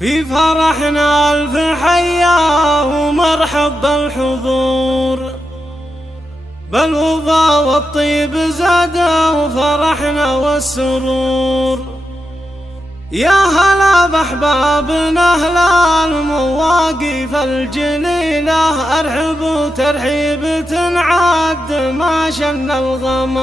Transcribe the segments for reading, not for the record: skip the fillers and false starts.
في فرحنا ألف حيا ومرحب بالحضور، بالوفا والطيب زادوا فرحنا والسرور. يا هلا بأحبابنا أهل المواقف الجليلة، أرحبوا ترحيب تنعد ما شن الغمام.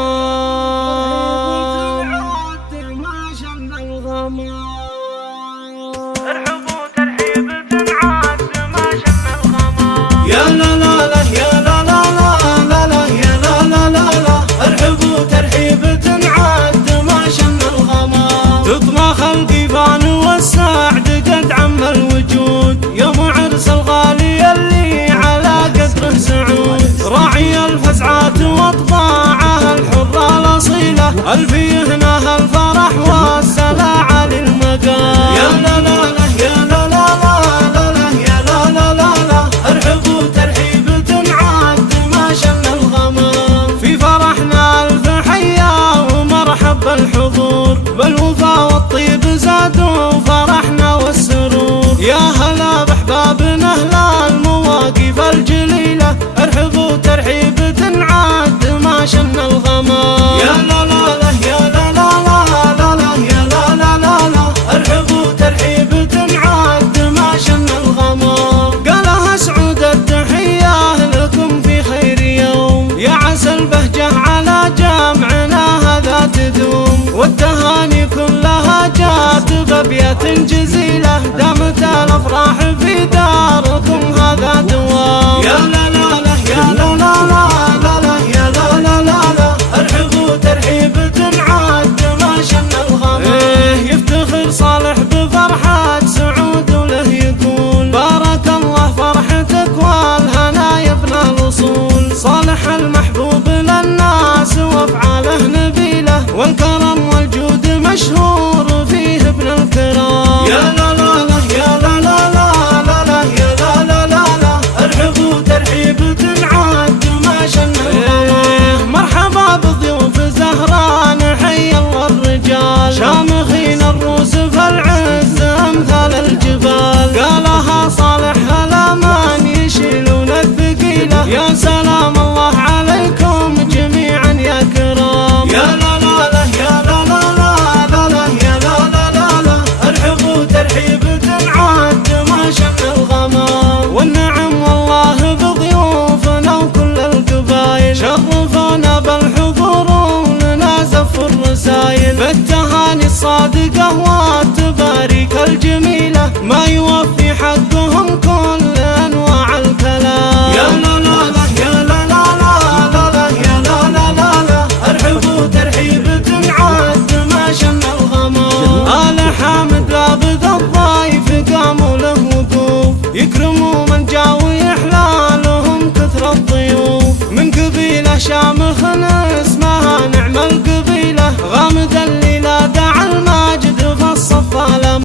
ارحبوا ترحيب تنعاد ما شن الغمام. يا لا لا لا يا لا لا لا لا لا يا لا لا لا لا، ارحبوا ترحيب تنعاد ما شن الغمام. تطمخ القيفان والسعد قد عم الوجود، يوم عرس الغالي اللي على قدره سعود. راعي الفزعات واطباعه الحرة الاصيله، الفي هنا الفرح والسلاعه للمقام. يا لا لا لا يا لا لا لا لا لا يا لا لا لا لا، ارحبوا ترحيب تنعاد ما شن الغمام. في فرحنا الف حيا ومرحب بالحضور، بالوفا والطيب زادوا فرحنا والسرور. يا هلا باحبابنا اهل المواقف الجليله، ارحبوا ترحيب تنعاد ما شن الغمام. يا لا لا لا يا لا لا لا لا لا يا لا لا لا لا، ارحبوا ترحيب تنعاد ما شن الغمام. قالها سعود التحيه لكم في خير يوم، يا عسى البهجه على جمعنا هذا تدوم. والتهاني كلها جات بابيات جزيله، دامت الافراح في داركم هذا دوام. يا لا لا لا يا لا لا لا لا لا يا لا لا لا لا، ارحبوا ترحيب تنعاد ما شن الغمام. يفتخر صالح بفرحة سعود وله يقول، بارك الله فرحتك والهنا يا ابن الاصول. صالح المحبوب للناس وافعاله نبيله، والكرم والجود مشهور فيه ابن الكرام. يا لا لا لا يا لا لا لا لا لا يا لا لا لا لا، ارحبوا ترحيب تنعاد ما شن الغمام. مرحبا بضيوف زهران حي الله الرجال، شامخين الروس فالعز امثال الجبال. قالها صالح هلا من يشيلون الثقيله، يا سلام الله عليكم جميعا يا كرام. يا لا لا لا يا لا لا لا لا لا يا لا لا لا لا، ارحبوا ترحيب تنعاد ما شن الغمام. والنعم والله بضيوفنا وكل القبايل، شرفونا بالحضور ولنا زف الرسايل. بالتهاني الصادقه والتباريك الجميله، ما يوفي حقهم كل انواع الكلام. يا لا لا لا يا لا لا لا لا لا يا لا لا لا لا، ارحبوا ترحيب تنعاد ما شن الغمام. آل حامد لابد الضيف قاموا له وقوف، يكرموا من جا ويحلالهم كثر الضيوف. من قبيله شامخ اسمها نعم القبيله، غامد اللي